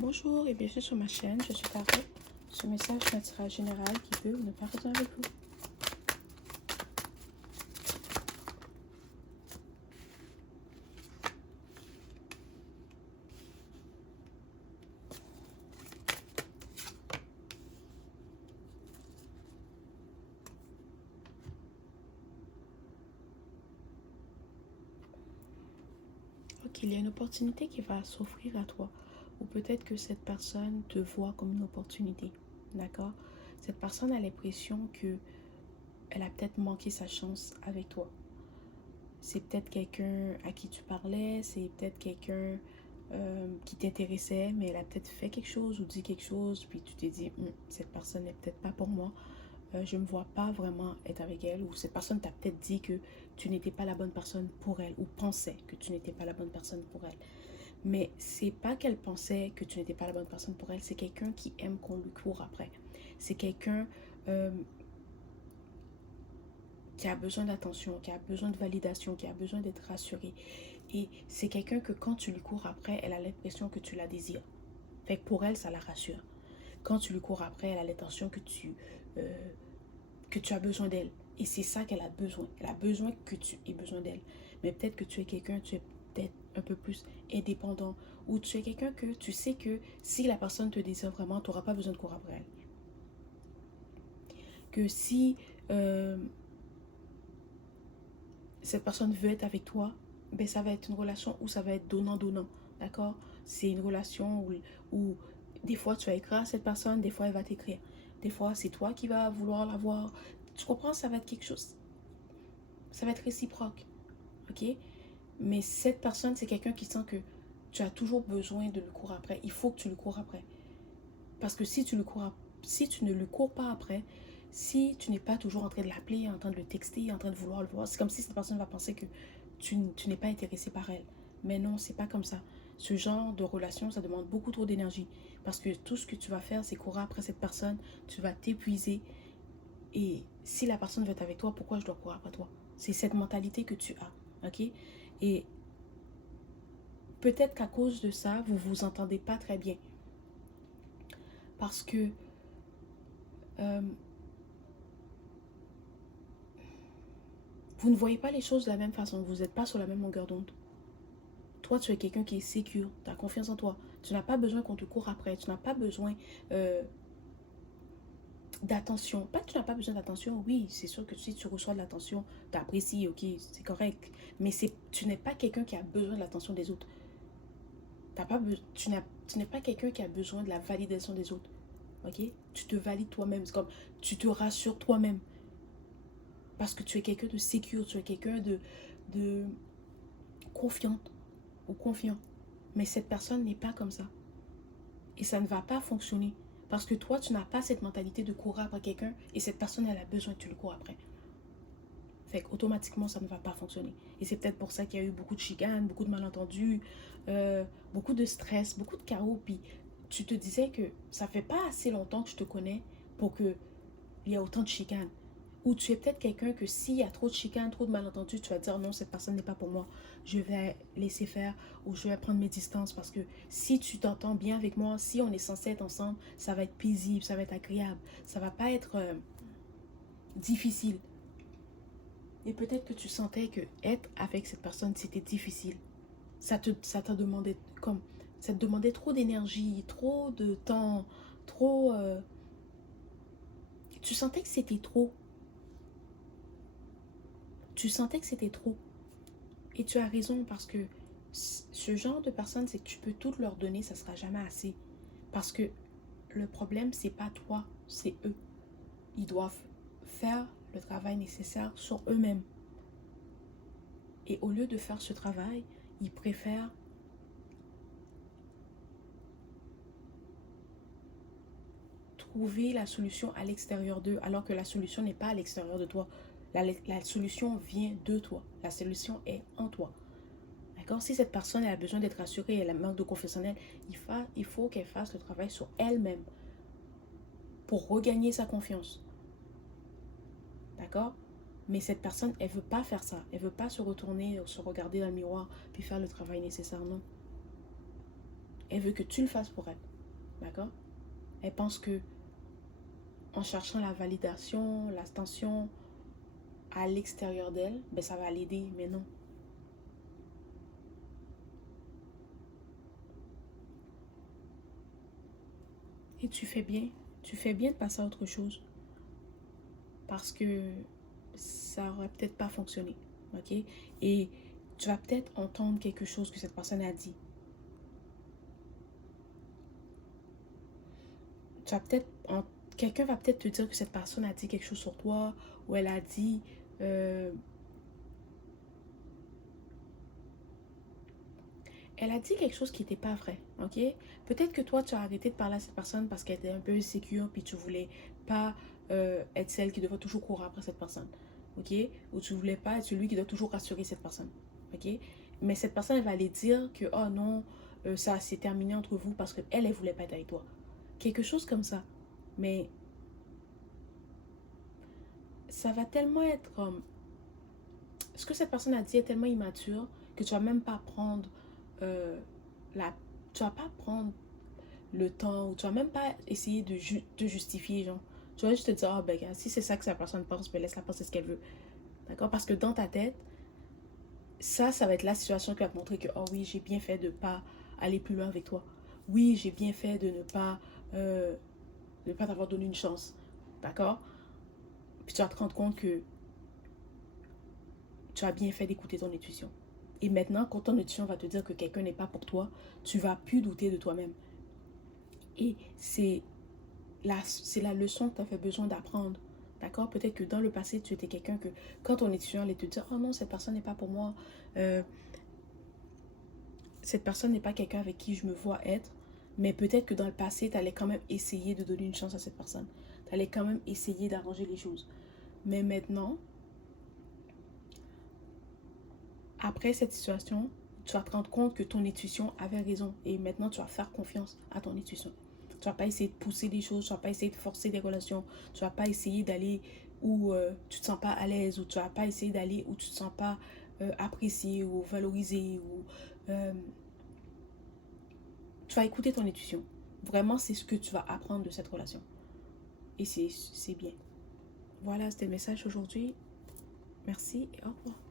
Bonjour et bienvenue sur ma chaîne, je suis Tarot. Ce message est un tirage général qui peut ou ne pas résonner avec vous. Ok, il y a une opportunité qui va s'offrir à toi. Ou peut-être que cette personne te voit comme une opportunité. D'accord? Cette personne a l'impression que elle a peut-être manqué sa chance avec toi. C'est peut-être quelqu'un à qui tu parlais, c'est peut-être quelqu'un qui t'intéressait, mais elle a peut-être fait quelque chose ou dit quelque chose, puis tu t'es dit, cette personne n'est peut-être pas pour moi. Je ne me vois pas vraiment être avec elle, ou cette personne t'a peut-être dit que tu n'étais pas la bonne personne pour elle, ou pensait que tu n'étais pas la bonne personne pour elle. Mais c'est pas qu'elle pensait que tu n'étais pas la bonne personne pour elle, c'est quelqu'un qui aime qu'on lui court après. C'est quelqu'un euh, qui a besoin d'attention, qui a besoin de validation, qui a besoin d'être rassuré. Et c'est quelqu'un que quand tu lui cours après, elle a l'impression que tu la désires. Fait que pour elle, ça la rassure. Quand tu lui cours après, elle a l'intention que tu as besoin d'elle. Et c'est ça qu'elle a besoin. Elle a besoin que tu aies besoin d'elle. Mais peut-être que tu es quelqu'un, tu es peut-être un peu plus indépendant. Ou tu es quelqu'un que tu sais que si la personne te désire vraiment, tu n'auras pas besoin de courir après elle. Que si cette personne veut être avec toi, ben ça va être une relation où ça va être donnant-donnant. D'accord? C'est une relation où des fois tu vas écrire à cette personne, des fois elle va t'écrire. Des fois c'est toi qui vas vouloir la voir. Tu comprends? Ça va être quelque chose. Ça va être réciproque. Ok? Mais cette personne, c'est quelqu'un qui sent que tu as toujours besoin de le courir après. Il faut que tu le cours après. Parce que si tu, si tu ne le cours pas après, si tu n'es pas toujours en train de l'appeler, en train de le texter, en train de vouloir le voir, c'est comme si cette personne va penser que tu n'es pas intéressé par elle. Mais non, c'est pas comme ça. Ce genre de relation, ça demande beaucoup trop d'énergie. Parce que tout ce que tu vas faire, c'est courir après cette personne, tu vas t'épuiser. Et si la personne veut être avec toi, pourquoi je dois courir après toi? C'est cette mentalité que tu as. Ok? Et peut-être qu'à cause de ça, vous vous entendez pas très bien. Parce que euh, vous ne voyez pas les choses de la même façon. Vous n'êtes pas sur la même longueur d'onde. Toi, tu es quelqu'un qui est sécure. Tu as confiance en toi. Tu n'as pas besoin qu'on te court après. Tu n'as pas besoin euh, d'attention. Pas que tu n'as pas besoin d'attention. Oui, c'est sûr que si tu reçois de l'attention, tu apprécies, ok, c'est correct. Mais tu n'es pas quelqu'un qui a besoin de l'attention des autres. Tu n'es pas quelqu'un qui a besoin de la validation des autres. Ok? Tu te valides toi-même. C'est comme tu te rassures toi-même. Parce que tu es quelqu'un de sécure. Tu es quelqu'un de confiante ou confiant. Mais cette personne n'est pas comme ça. Et ça ne va pas fonctionner. Parce que toi, tu n'as pas cette mentalité de courir après quelqu'un et cette personne, elle a besoin que tu le cours après. Fait qu'automatiquement, ça ne va pas fonctionner. Et c'est peut-être pour ça qu'il y a eu beaucoup de chicanes, beaucoup de malentendus, beaucoup de stress, beaucoup de chaos. Puis tu te disais que ça fait pas assez longtemps que je te connais pour qu'il y ait autant de chicanes. Ou tu es peut-être quelqu'un que s'il y a trop de chicanes, trop de malentendus, tu vas dire non, cette personne n'est pas pour moi. Je vais laisser faire ou je vais prendre mes distances parce que si tu t'entends bien avec moi, si on est censé être ensemble, ça va être paisible, ça va être agréable. Ça va pas être difficile. Et peut-être que tu sentais que être avec cette personne, c'était difficile. Ça t'a demandé comme ça te demandait trop d'énergie, trop de temps, trop tu sentais que c'était trop. Tu sentais que c'était trop. Et tu as raison parce que ce genre de personnes, c'est que tu peux tout leur donner, ça sera jamais assez. Parce que le problème, c'est pas toi, c'est eux. Ils doivent faire le travail nécessaire sur eux-mêmes. Et au lieu de faire ce travail, ils préfèrent trouver la solution à l'extérieur d'eux, alors que la solution n'est pas à l'extérieur de toi. La solution vient de toi. La solution est en toi. D'accord? Si cette personne a besoin d'être rassurée, elle a manque de confiance en elle, il faut qu'elle fasse le travail sur elle-même pour regagner sa confiance. D'accord? Mais cette personne, elle veut pas faire ça. Elle veut pas se retourner, se regarder dans le miroir, puis faire le travail nécessaire. Non. Elle veut que tu le fasses pour elle. D'accord? Elle pense que en cherchant la validation, l'attention à l'extérieur d'elle, ben ça va l'aider, mais non. Et tu fais bien de passer à autre chose. Parce que ça aurait peut-être pas fonctionné. Ok? Et tu vas peut-être entendre quelque chose que cette personne a dit. Tu vas peut-être quelqu'un va peut-être te dire que cette personne a dit quelque chose sur toi, ou elle a dit quelque chose qui n'était pas vrai, ok? Peut-être que toi, tu as arrêté de parler à cette personne parce qu'elle était un peu insécure, puis tu voulais pas être celle qui devait toujours courir après cette personne, ok? Ou tu voulais pas être celui qui doit toujours rassurer cette personne, ok? Mais cette personne, elle va aller dire que, oh non, ça s'est terminé entre vous parce qu'elle, elle voulait pas être avec toi. Quelque chose comme ça. Mais ça va tellement être comme... Ce que cette personne a dit est tellement immature que tu vas même pas prendre la... Tu vas pas prendre le temps ou tu vas même pas essayer de justifier, genre. Tu vas juste te dire, oh ben, si c'est ça que cette personne pense, ben laisse-la penser ce qu'elle veut. D'accord? Parce que dans ta tête, ça va être la situation qui va te montrer que, oh oui, j'ai bien fait de pas aller plus loin avec toi. Oui, j'ai bien fait de ne pas t'avoir donné une chance. D'accord? Puis tu vas te rendre compte que tu as bien fait d'écouter ton intuition. Et maintenant, quand ton intuition va te dire que quelqu'un n'est pas pour toi, tu vas plus douter de toi-même. Et c'est la leçon que tu as fait besoin d'apprendre. D'accord? Peut-être que dans le passé, tu étais quelqu'un que, quand ton étudiant allait te dire, oh non, cette personne n'est pas pour moi, cette personne n'est pas quelqu'un avec qui je me vois être, mais peut-être que dans le passé, tu allais quand même essayer de donner une chance à cette personne. Tu allais quand même essayer d'arranger les choses. Mais maintenant, après cette situation, tu vas te rendre compte que ton intuition avait raison. Et maintenant, tu vas faire confiance à ton intuition. Tu vas pas essayer de pousser des choses, tu vas pas essayer de forcer des relations, tu vas pas essayer d'aller où tu te sens pas à l'aise, ou tu vas pas essayer d'aller où tu te sens pas apprécié ou valorisé, ou tu vas écouter ton intuition. Vraiment, c'est ce que tu vas apprendre de cette relation. Et c'est bien. Voilà, c'était le message aujourd'hui. Merci et au revoir.